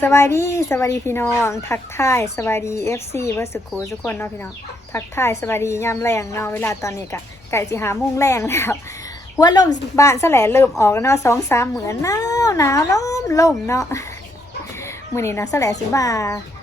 สวัสดีสวัสดีพี่น้อง ทักทายสวัสดี FC เวอร์สุขูทุกคนเนาะพี่น้องทักทายสวัสดียามแรงเนาะเวลาตอนนี้กะไก่สิหามุ่งแรงแล้วหัวลมบานแสลเริ่มออกเนาะสองสามเหมือนหนาวหนาวลมลมเนาะมื้อนี้นะแสลสิบา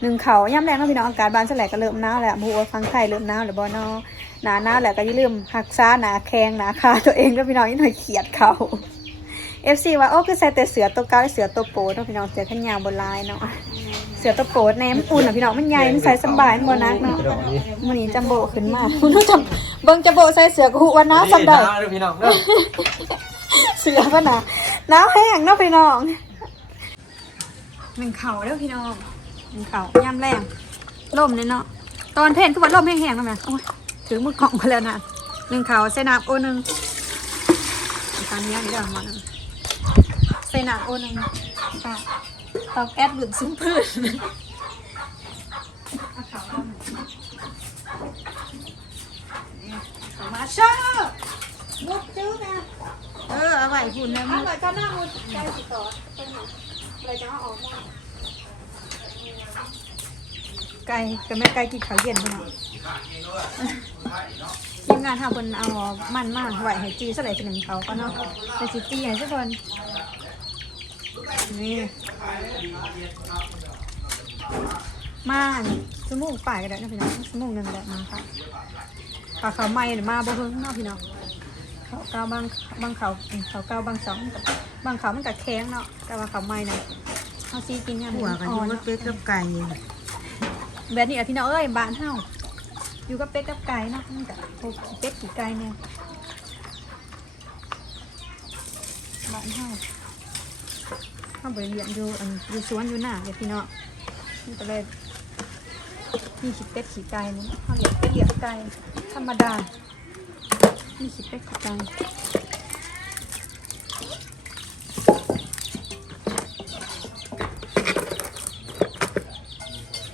หนึ่งเขาย่ำแรงเนาะพี่น้องอากาศบานแสลก็เริ่มหนาวแล้วผู้ว่าฟังไทยเริ่มหนาวแล้วบ่เนาะหนาหนาวแล้วก็อย่าลืมหักษาหนาแข้งหนาขาตัวเองด้วพี่น้องนี่หน่อยเขียดเขา FC ว่าโอ้คือใส่แต่เสือตัวเก้าและเสือตัวโปรดเนาะพี่น้องเสือขันยาวบนลายเนาะเสือตัวโปรดแหนมนอุ่นอะพี่น้องมันใหญ่มันใส่สบายมันบนักเนาะมันนี้จัมโบขึ้นมาคุณผู้ชมเบิ่งจัมโบใส่เสือกูวันน้าสันได้เด้อพี่น้องเด้อเสือปะนะหนาวแห้งเนาะพี่น้องหนึ่งเข่าเด้อพี่น้องหนึ่งเข่าย่ำแรงล่มเนี่ยเนาะตอนเพลนคือว่าล่มแห้งๆแล้วไหมโอ้ยถือมือกล่องไปแล้วนะหนึ่งเข่าใส่น้ำโอหนึ่งตอนนี้นี่เด้อมา หนึ่งใส่น้ำโอหนึ่งค่ะตอกแอดหลุดซุ้มพืชเอาเข่าเข้าหนึ่งนี่เอามาเชอร์มุกจื้อนะ เออเอาไว้พุ่นนะอร่อยก็น่ามุดใจสิต่อตรงไหนอะไรจะเอาออกมาไก่กับแม่ไก่กินข้าวเย็นพี่น้องทีมงานทำบนเอามันมากไหวให้จีสลายสนิมเขาก็เนาะไปสิจีให้ทุกคน นี่มาสมูกป่ายก็ได้นะพี่น้องสมูกหนึ่งได้มาค่ะปลาขาไม้หรือมาบ่เพิ่งนาะพี่น้องเขาเก้าบางบางเขาเขาเก้าบางสองบางเขามันก็แข็งเนาะแต่ว่าเขาไม่นะเขาซีกินอย่างหัวกันอยู่กับเป็ดกับไก่แบบนี้อะพี่น้องเอ้ยบ้านเฮาอยู่กับเป็ดกับไก่เนาะมันก็พวกขี้เป็ดขี้ไก่เนี่ยบ้านเฮา เฮาบริเวณอยู่อันอยู่สวนอยู่หน้าเดี๋ยวพี่น้องมันก็เลยมีขี้เป็ดขี้ไก่นี่เฮาเลี้ยงเป็ดเลี้ยงไก่ธรรมดามีขี้เป็ดขี้ไก่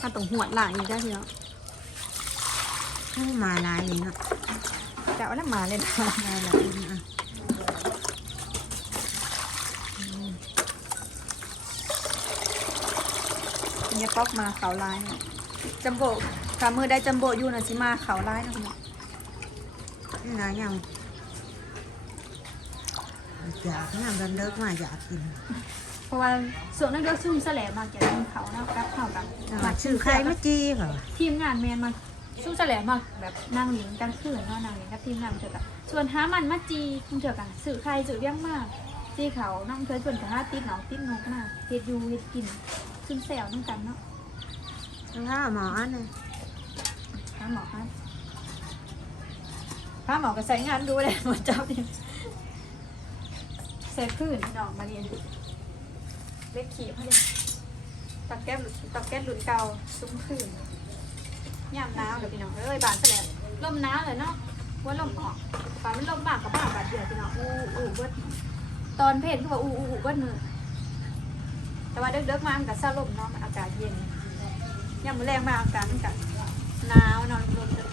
ถ้าตรงหัวหลายอีกได้พี่เนาะเข้ามาหลายอย่างเนาะจะเอาแล้วมาเลยนะได้ละอะ เนี่ยป๊อกมาเขาลายจัมโบ้ขามือได้จัมโบ้อยู่นะสิมาเขาลายนะพี่เนาะนี่นะยังอยากงามเลิกมาอยากกิน เพราะว่าส่วนนั้นก็ซุ่มแสลมากี่ยวกับเขาเนาะกับเขากับมาชื่อใครไม่จีเหรอทีมงานแมนมาซุ่มแสลมาแบบนั่งหลิงกันคืนเนาะนั่งหลิงกับทีมงานเถอะกันส่วนหามันมาจีคุณเถอะกันสื่อใครสื่อเลี้ยงมากจีเขาน้องเคยส่วนกับห้าติดหนองติดนกมาเฮ็ดยูเฮ็ดกิน ซุ่มแซวน้ำกันเนาะถ้าหมออันนี้พระหมอครับพระหมอก็ใส่งานดูเลยหมดเจ้าเนี่ยใส่พื้นดอกมาเรียนเล็กขี่พะเดียตักแก้มตักแก้มหลุดเก่าซุ้มพื้นย่ำน้ำเดี๋ยวพี่น้องเอ้ยบานแสลบลมน้ำเลยเนาะว่าลมออกป่ามันลมบากกับบ้าบาดเดียวพี่น้องอู้อู้เบิดตอนเพศคือว่าอู้อู้อู้เบิดมือ แต่ว่าเด็กๆมามันกับซาลมเนาะมันอากาศเย็นย่ำมือแรงมาอากาศมันกับหนาวนอนรวมกัน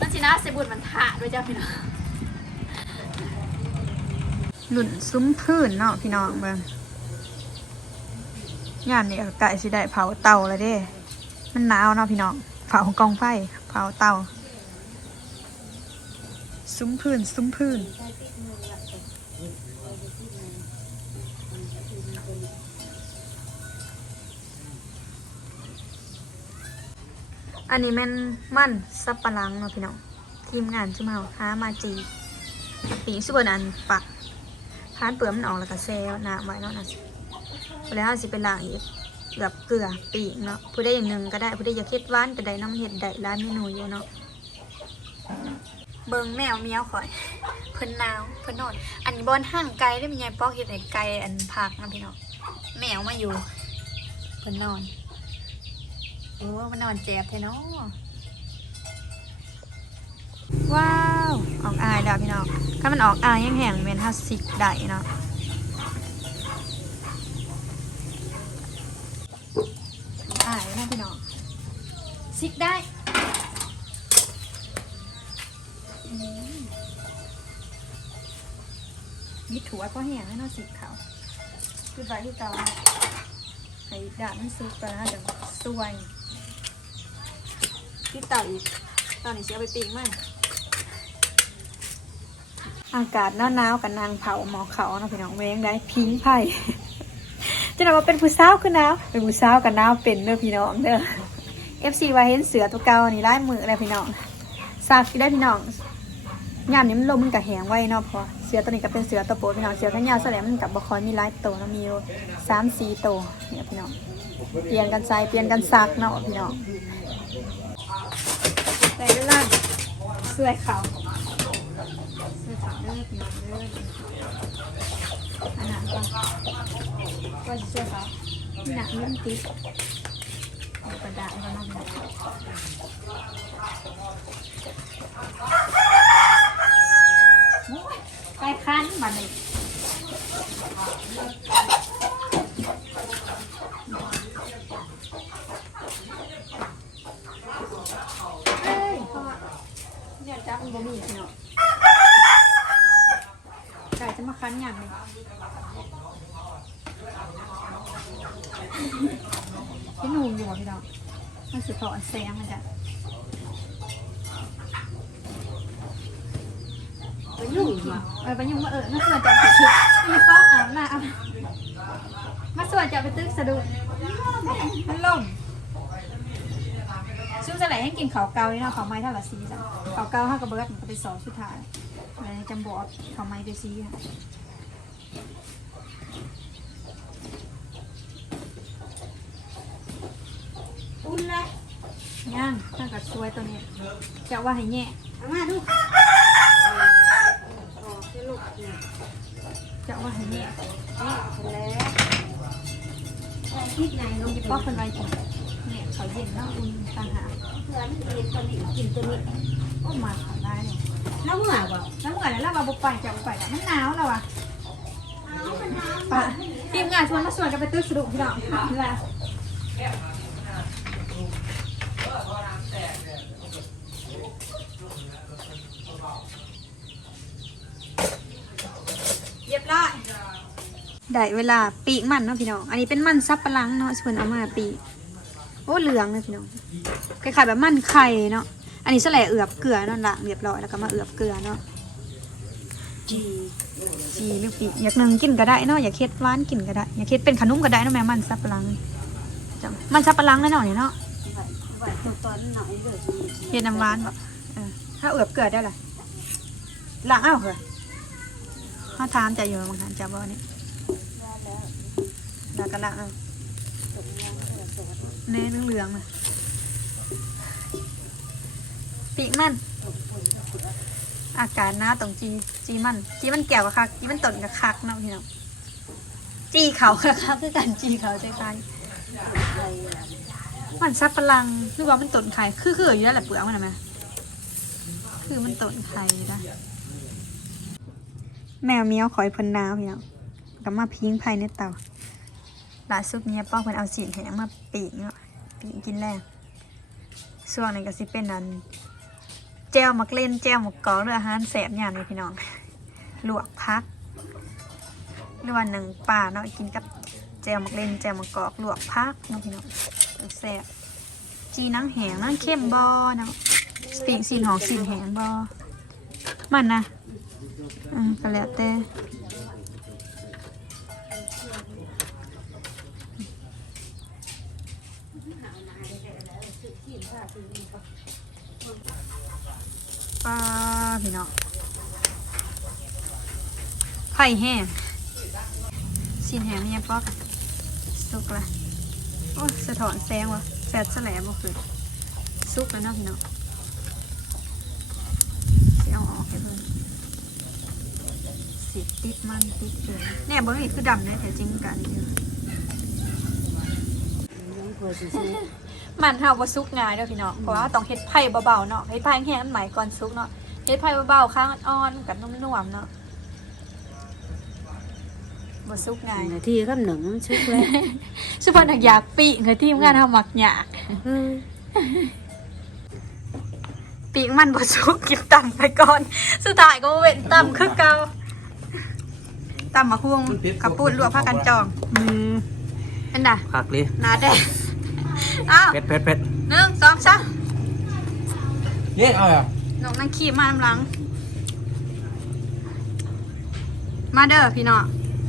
นั่นสินะเซบุญมันถะด้วยจ้าพี่น้องหลุนซุ้มพื้นเนาะพี่น้องเบิ่งย่ามนี้ก็ไก่สิได้เผาเตาแล้วเด้ มันหนาวเนาะพี่น้องเผากองไฟเผาเตาซุ้มพื้นซุ้มพื้น อันนี้แม่นมั่นสับปะหลังเนาะพี่น้องทีมงานจุมาหามาจีปีสุบนันปะพานเปลือกมันออกแล้วก็แซวน้ำไว้เนาะนะแล้วสิเป็นล้างอีกแบบเกลือปีกเนาะผู้ได้อย่างหนึ่งก็ได้ผู้ได้อยากเฮ็ดหวานก็ได้น้ำเห็ดได้ร้านเมนูอยู่เนาะเบิงแมวเมียวข่อย เพิ่นนาวเพิ่นนอนอันบอนห่างไกลได้มีไงปอกเห็ดให้ไกลอันพักนะพี่น้องแมวมาอยู่เพิ่นนอน โอ้มันนอนเจ็บแท้เนาะว้าว ออกอายแล้วพี่น้องถ้ามันออกอายยังแห้งเมนฮัสสิกได้เนาะอายนะพี่น้องซิกได้มีถั่วก็แห้งแล้เนาะสิกเขาคือใบที่เก่าให้ด่ามันซุกไปแล้วเดี๋ยวสวย ที่เต่าอีกตอนนี้เสียไปปีกมันอากาศหนาวๆกับนางเผาหมอเขาเนาะพี่น้องเว้งได้พิงไผ่จะนำมาเป็นผู้สาวคือหนาวเป็นผู้สาวกับหนาวเป็นเด้อพี่น้องเด้อ FC ว่าเห็นเสือตัวเก่านี่ไล่มืออะไรพี่น้องซากได้พี่น้องยามนี้มันลมมันกับแหงไว้เนาะพอเสือตัวนี้ก็เป็นเสือตัวโปรพี่น้องเสือทั้งยาวแสลมมันกับบคอยมีหลายตัวเนะมีอยสามสี่โตเนี่ยพี่น้องเปลี่ยนกันใส่เปลี่ยนกันซักเนาะพี่น้อง ใส่ด้วยล่างเสื้อขาวเสื้อขาวเด้อพี่น้องเด้ออันนั้นก็ก็เสื้อขาวหนักเรื่องติดกระดาษมานั่งไปคันมาเลยเฮ้ยพ่อ เนี่ยจับมันบ่มีพี่น้องไก่จะมาคันอย่างหนึงพี่หนูอยู่อะพี่น้องมันสิถอนแสงมันจะไปยุ่งมาเออไปยุ่งมาเออมาส่วนจะไปชุดมีฟอกอาบน้ำมาส่วนจะไปตึกสะดุดมันล่ม ซุ้มสลายให้กินเขาวเกานี่เนาะเขาวไม้เท่าละซีจ้ะเขาวเกาห้ากระเบิดมันก็ไปสองสุดท้ายอะไรจำบอกเขาวไม้ไปซีค่ะอุ่นเลยย่างตั้งกับช่วยตัวนี้จะว่าให้แง่เอามาดูออกให้ลูกกินจะว่าให้แง่นี่คนแล้วใส่พริกไหนลงยิบป๊อกคนไรกิน เขาเย็นเนาะอุ่นต่างหากเพื่อนกินตัวนี้กินตัวนี้โอ้มาขาได้เนี่ยแล้วเมื่อบ่น้ำเหมือนแล้วเราบุกไปจะบุกไปแต่มันหนาวแล้วอะปะทีมงานชวนมาชวนกันไปตื้อสรุปพี่น้องนี่แหละเรียบร้อยได้เวลาปีกมันเนาะพี่น้อง อันนี้เป็นมันซับปะหลังเนาะชวนเอามาปีก อ้เหลืองเลยพี่น้องคล้ายๆแบบมันไข่เนาะอันนี้สแลเอือบเกลือเนาะละเรียบร้อยแล้วก็มาเอือบเกลือเนาะจีจีหรือปีอยากหนึ่งกินก็ได้เนาะอยากเค็ดหวานกินก็ได้อยากเค็ดเป็นขนมก็ได้เนาะแม่มันสับปะหลังมันสับปะหลังแน่นอนเนี่ยเนาะไหวตัวตอนหน่อยเด้อจีเฮ็ดน้ำหวานบ่เออถ้าเอือบเกลือได้ล่ะล้างเอ้าเหรอเขาถามจะอยู่บางหันจะบ่นี่แล้วล้างก็ล้างเอาตกยัง แน่เหลืองๆน่ะปีกมันอากาศหน้าตรงจีจีมันจีมันแก้วกับคักจีมันต้นกับคักเนาะพี่น้องจีเขากับคักคือกันจีเขาใจคล้ายไทยมันซับปะลังนึกว่ามันต้นไข่คือคืออยู่แล้วแหละเปลือกมันนะแม่คือมันต้นไข่นะแมวเมียวขอยพ่นน้ำพี่น้องกับมาพิงไผ่ในเตา ลาสุดเนี่ยป้าเพิ่นเอาสีแหงมาปีกเนาะปีกกินแรงส่วนนี้ก็สิเป็นอันแจ่วมักเล่นแจ่วหมกกอกหรืออาหารแสบอย่างนี้พี่น้องลวกพักหรือว่าหนึ่งป่าเนาะกินกับแจ่วมักเล่นแจ่วหมกกอกลวกพักเนาะพี่น้องแซ่บจีนังแหงนังเข้มบอเนาะสติกสีหองสีแหงบอมันนะอืมก็แล้วแต่ ป้าพี่น้องไผ่แห้งสีนแห้งมียังปอกสุกละโอ้สะท้อนแสงวะแฟดแสลบบ่คือซุกแล้วเนาะพี่น้องเสิเอาออกให้เพิ่นสิติดมันติดเองเนี่ยบ่มีคือดำเลยแต่จริงกันเดียวยัง เผื่อสิซื้อมันเฮาบ่ซุกง่ายเด้อพี่น้องเพราะว่าต้องเฮ็ดไผ่เบาๆเนาะเฮ็ดไผ่แห้งมันใหม่ก่อนซุกเนาะเฮ็ดไผ่เบาๆข้างอ่อนๆกับนุ่มๆเนาะบ่ซุกง่ายนาทีคำหนึ่งมันชุกแล้วสุพรรณอยากปีกคือทีมงานเฮามักหยากเฮ้ยปีกมันบ่สุกกินต่ำไปก่อน สุดท้ายก็เว้นต่ำคือเก่าต่ำมาคุงกับปูดลวกผ้ากันจองอืมเป็นไงคักเลยหนาแดง อ้าวเผ็ดเผ็ดเผ็ดหนึ่งสองสามเรียกเอาอะนกนั่งขี้มาน้ำหลัง มาเด้อพี่น้อง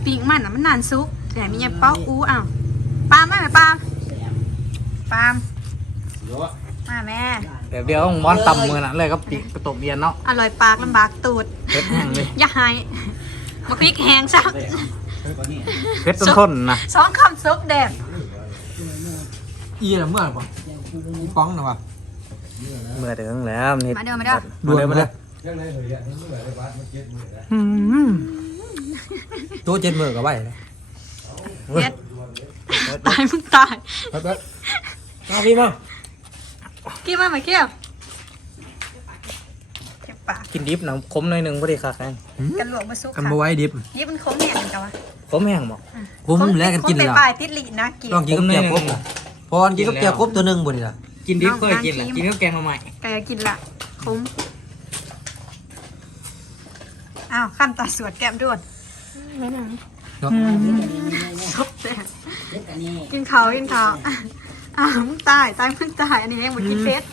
ปีกมันอะมันนานซุกแต่มีอย่างเป้าอู้อ้าวปาล์มไหมไหมปาล์มปาล์มมาแม่แบบเดียวมอนต่ำมือน่ะเลยก็ปีกกระตบเบียนเนาะอร่อยปากลำบากตูดเผ็ดแห้งเลยอย่าหายมาพริกแห้งซะเผ็ดต้นทนนะสองคำซุกแดง อีละเมื่อป่ะอีป้องนะป่ะ เมื่อถึงแล้วนี่มาเด้อมาเด้อ ด่วนมาเลยอืมตัวเจ็ดมือกับไว้เลยเฮ็ดตายมึงตายไปไปเอาพี่มากี่มาไหมเกี้ยวเจ็บปากกินดิบหนังคมหน่อยหนึงพอดีคักไงกันหลวงมาซุกกันค่ะมาไว้ดิบนี่มันคมแห้งกันวะคมแห้งบอกผมแล้วกันกินเป็แล้นวปลายติดหลีนะกินลองกินกับเกี๊ยวครบอะ พอกินกับเกี๊ยวครบตัวหนึงบ่ดีล่ะกินดิบน้องเคยกินแหละน้ำจิ้มกินกับแกงมาใหม่ไก่กินละคมอ้าวขั้นตาสวดแก้มด้วนเนาะซุปแดงกินเขาวกินเขาวอ้าวมึงตายตายมึงตายอันนี้เองหมดกินเฟส